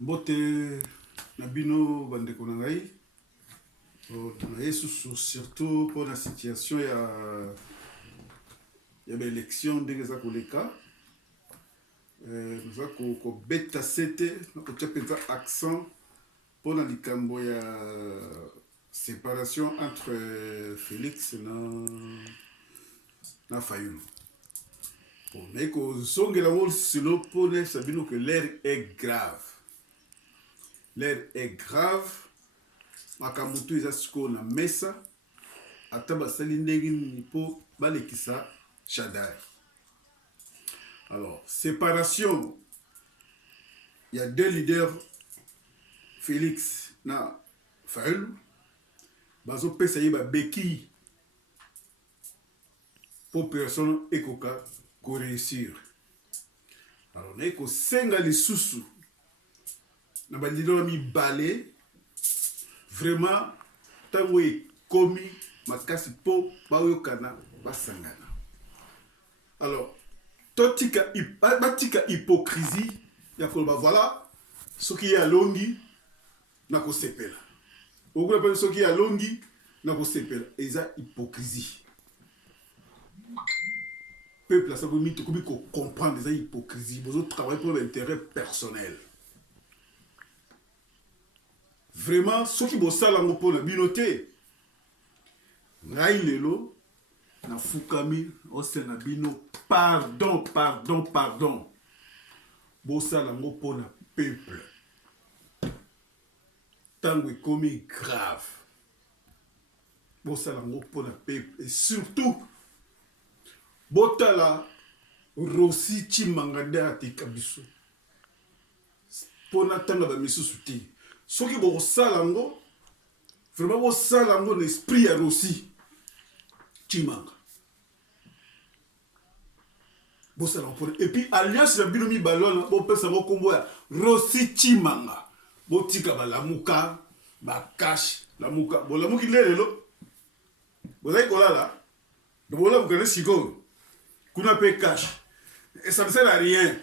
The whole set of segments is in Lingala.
Mbote Nabino bandeko na ngai na yesu surtout pour la situation ya élection ndenge eza koleka naza kobeta sete nakotia mpenza accent mpona likambo ya séparation entre Félix na Fayulu. Mais kozongela ngo silo mpona sabino que l'air est grave. L'air est grave. Makambo tu eza sikoyo na mesa ata basali ndenge nini mpo balekisa Shadari. Alors, séparation, il y a deux leaders, Félix na Fayulu, bazo pesa yeba beki pour personne ekoka ko réussir. Alors, na eko senga lisusu na bandilo mi balé vraiment tango ekomi makasi po bayokana basangana. Alors, batika hypocrisie ya koloba voilà soki ya longi na kosepela okula pe soki ya longi na kosepela eza hypocrisie. Peuple a savoir mito kobi ko comprendre eza hypocrisie bozo travailler pour l'intérêt personnel. Vraiment soki bosala ngo pona binoté ngai lelo na fukami osenga bino pardon bosala ngo pona peuple tango ekomi grave bosala ngo pona peuple et surtout botala Rossi Tshimanga nde atika biso pona tanga ba misusu te soki bosala ngo vraiment bosala ngo l'esprit ya Rossi Tshimanga. Et puis alliance ya bino mi balona bo pesa mo kombo ya Rossi Tshimanga botika balamuka ba cash lamuka bolamuki lelo bozai kolala bolamuka ne siko kuna pe cash et ça ne sert à rien.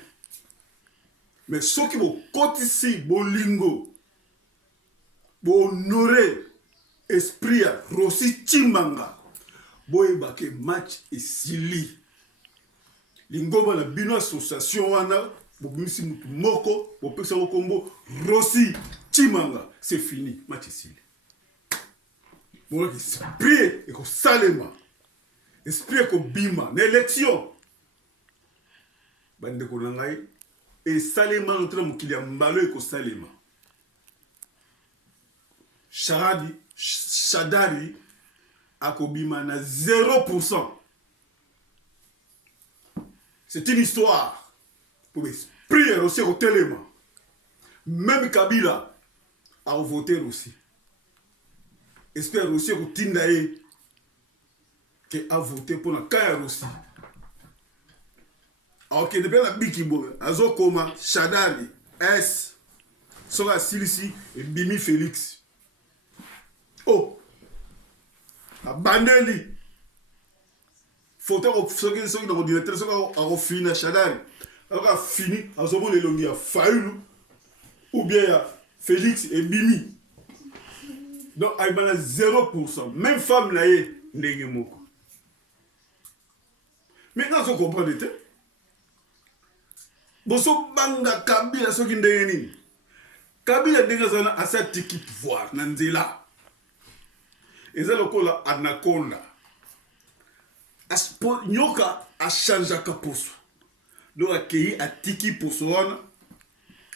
Mais ceux qui vont cotiser bolingo bo honorer esprit ya Rossi Tshimanga boye bake match esili lingomba na bino association wana bobimisi mutu moko bopesa kombo Rossi Tshimanga c'est fini match esili. Bon esprit eko salema esprit eko bima na élection bande ko ngai et salema notre mukili ya mbalo eko salema Shadari akobima na 0%. C'est une histoire pour prier aussi au téléma. Même Kabila a voté aussi. Espère aussi au Tindae qui a voté pour la Kaya aussi. Alors que depuis la Bikibo, Azokoma, Shadari, S, Sora Silisi et Bimi Félix. Oh! A Bandeli. Faut que ce dans le directeur soit fini à Shadari. Alors fini à ce moment il y a Fayulu ou bien Félix et Bimi. Donc il y a 0%. Même femme là est n'engemoko. Maintenant vous comprenez te. Boso banga Kabila soki ndeni. Kabila denga zana asa tiki pouvoir nanzela. Eza lokola anaconda. Nyoka a changé ka poso. Donc accueilli a tiki poso wana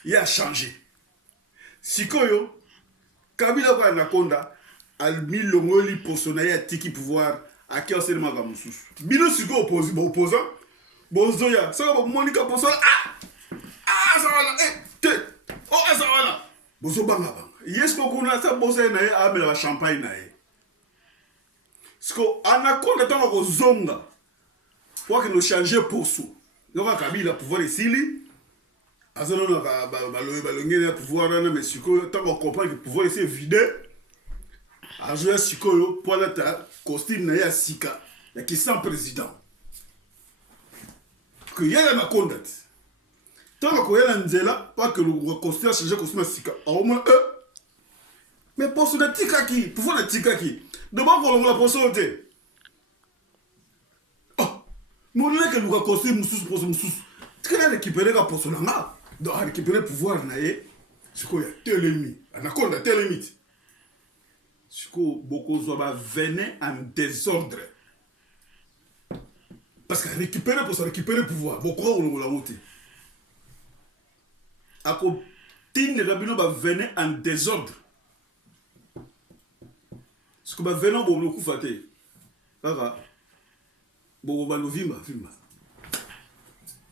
il a changé. Sikoyo Kabila kwa anaconda al milongoli poso na ya tiki pouvoir akeo seulement ka mususu. Bino siko opposant bozoya saka bo monika poso ça va te oh ça va là bozo banga banga yes ko kuna sa bozo na ye amela champagne na ye. Siko anaconda tango ko zonga pour que nous changer poso. Donc Kabila pouvoir ici azana na balongela pouvoir na mais siko tango comprendre que pouvoir ici vidé a jouer siko pour la costume na ya sika ya qui sans président que y'a anaconda tant que koya na nzela pas que le considère changer costume sika au moins mais pour ce tika qui pouvoir na tika qui devant qu'on la poso te oh mon le que le costume mususu poso mususu tika récupérer la poso na donc récupérer pouvoir na ye siko ya telemi anakonda telemi siko beaucoup zoba venait en désordre parce que récupérer pour se récupérer pouvoir beaucoup on la monter à côté de Rabino va venir en désordre. Ce que va venir bon le coup faté. Kaka bon va le vimba.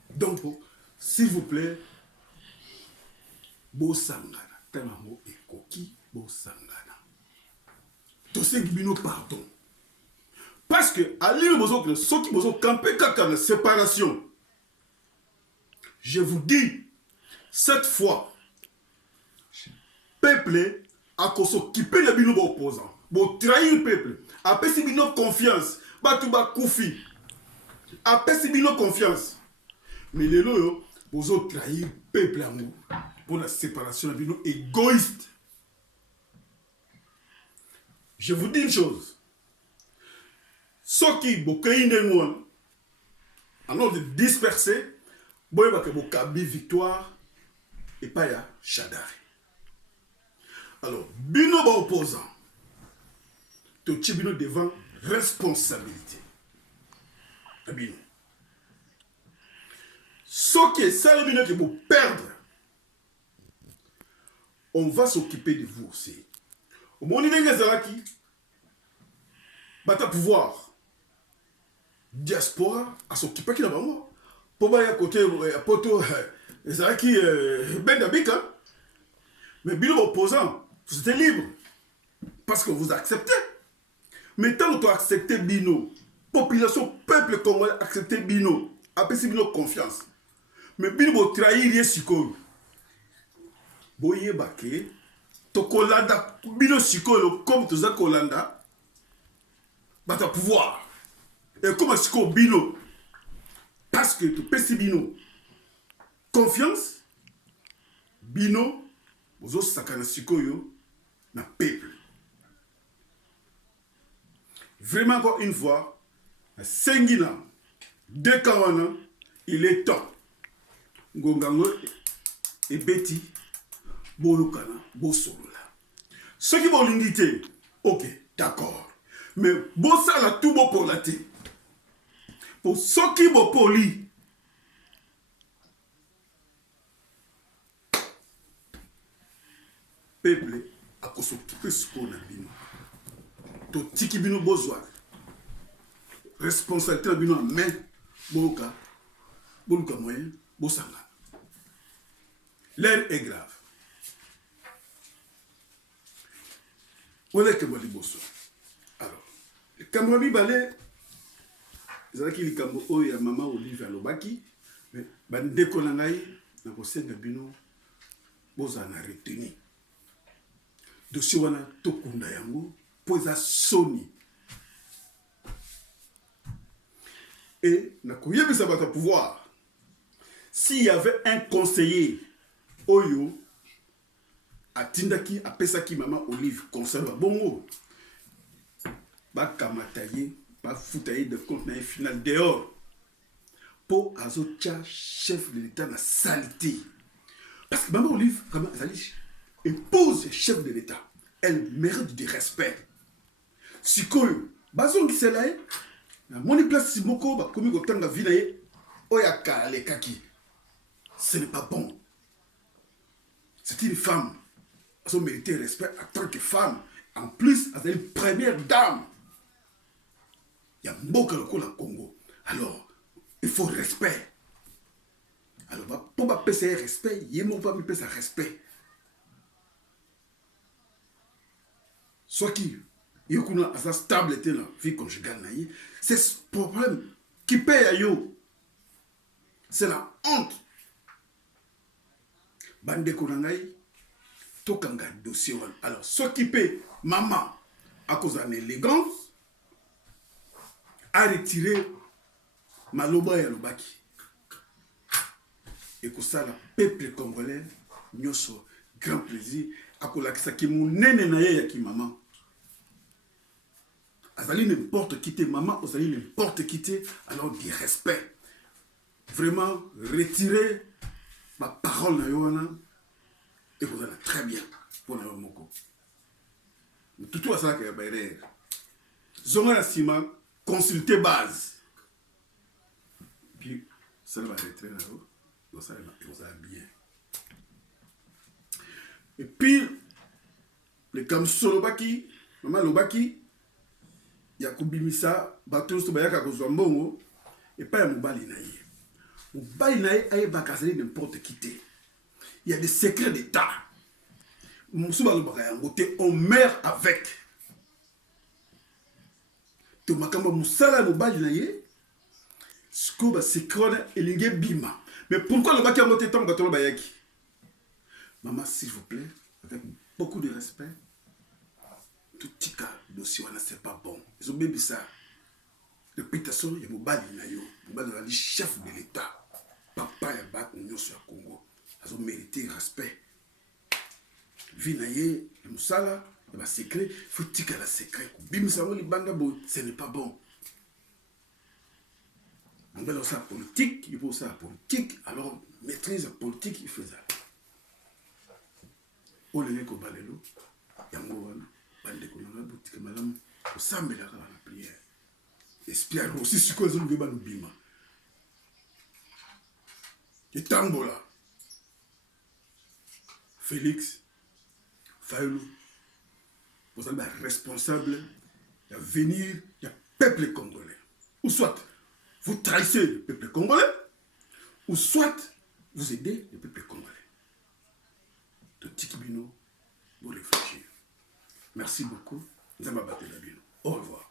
Donc s'il vous plaît bo sangana tanamo ekoki bo sangana. To se bino pardon. Parce que à l'île bozo que ceux qui bozo camper kaka la séparation. Je vous dis cette fois, peuple a s'occuper de bino opposant, pour trahir le peuple, après si bino confiance, batuba koufi, après si bino confiance, mais les loyaux, vous trahir le peuple amour pour la séparation de bino égoïste. Je vous dis une chose, ceux qui bokaïne moi, en ordre de disperser, boy va que bokabi victoire. Et pas ya Chadari. Alors, bino ba opposant, to bino devant responsabilité. Bino. Ce qui est ça, le bino qui vous perdre, on va s'occuper de vous aussi. Au moment où il y a qui bata pouvoir, diaspora, à s'occuper qui là-bas moi. Pour moi, il y a côté, poto, c'est qui ben d'abika. Mais bino opposant, vous êtes libre. Parce que vous acceptez. Mais tant que vous acceptez bino, population, peuple congolais acceptez bino, après c'est bino confiance. Mais bino vous trahir siko. Boye bake, to kolanda bino siko comme tu as kolanda, bata pouvoir. Et comme siko bino, parce que tu peux bino. Confiance, bino, vous avez sakana sikoyo, na peuple. Vraiment, encore une fois, à Sengina, de Kawana, il est temps. Ngongango et Betty, Bolokana, Bosolola. Ceux qui vont l'inviter, ok, d'accord. Mais Bossa la tout beau pour la thé. Pour ceux qui vont poli, peuple a s'occuper ce qu'on a bino. To tiki bino besoin. Responsabilité bino en main. Boluka moyen. Bosanga. L'air est grave. On est que moi les bosso. Alors, le Cameroun balé. Zaki li kambo oya mama Olive alobaki. Mais bandeko na ngai na kosenga bino bozana retenu. Dossier wana tokunda yango poza soni et na koyebisa bata pouvoir s'il y avait un conseiller oyo atindaki apesaki mama Olive conseil ba bongo ba kamataye ba futaye de compte na final dehors pour azotia chef de l'état na saleté parce que mama Olive comme azali épouse chef de l'État. Elle mérite du respect. Si koyo, bazon qui c'est là, mon place si moko ba komi gotanga vinaye, oya kale kaki. Ce n'est pas bon. C'est une femme. Elle mérite respect en tant que femme. En plus, elle est une première dame. Il y a beaucoup de Congo. Alors, il faut respect. Alors, pour pas payer respect, il y a mon pas me payer respect. Soit qui, il y a une stable dans la vie conjugale, c'est ce problème qui paye à yo. C'est la honte. Bande Konangaï, Tokanga dossier. Alors, soit qui paye maman à cause de l'élégance, a retiré Maloba et Alobaki. et que ça, le peuple congolais, nous avons grand plaisir à ce que mon nene na ye qui maman. Azali n'importe qui te maman, azali n'importe qui te, alors du respect. Vraiment, retirer ma parole na yona et vous allez très bien pour la moko. Tout ça que bayre. Zonga la sima consulter base. Puis ça va retirer là haut, ça va bien. Et puis le kamsolo baki, maman lobaki ya kubimisa bato to bayaka kozwa mbongo et pas ya mobali na ye. Mobali na ye aye bakazali n'importe qui te. Il y a des secrets d'état. On meurt avec. To makamba musala mobali na ye. Sko ba secret elinge bima. Mais pourquoi le baki a monté tant bato bayaki? Maman, s'il vous plaît, avec beaucoup de respect, tout tika dossier wana c'est pas bon. Ils ont baby ça. Depuis ta son, il y a mobali na yo, mobali na chef de l'État. Papa ya bak union sur Congo. Ils ont mérité respect. Vinaye, le musala, il y a secret, il faut tika la secret. Bim ça li banda bo, ce n'est pas bon. On veut ça politique, il faut ça politique, alors maîtrise la politique, il fait ça. Olenge ko balelo yango wana bande ko na boutique malamu ko sambela ka na prière espiar aussi siko zo ngeba lubima etambola Félix Fayulu vous êtes responsable de venir du peuple congolais, ou soit vous trahissez le peuple congolais, ou soit vous aidez le peuple congolais. De Tikibino, vous réfléchir. Merci beaucoup. Au revoir.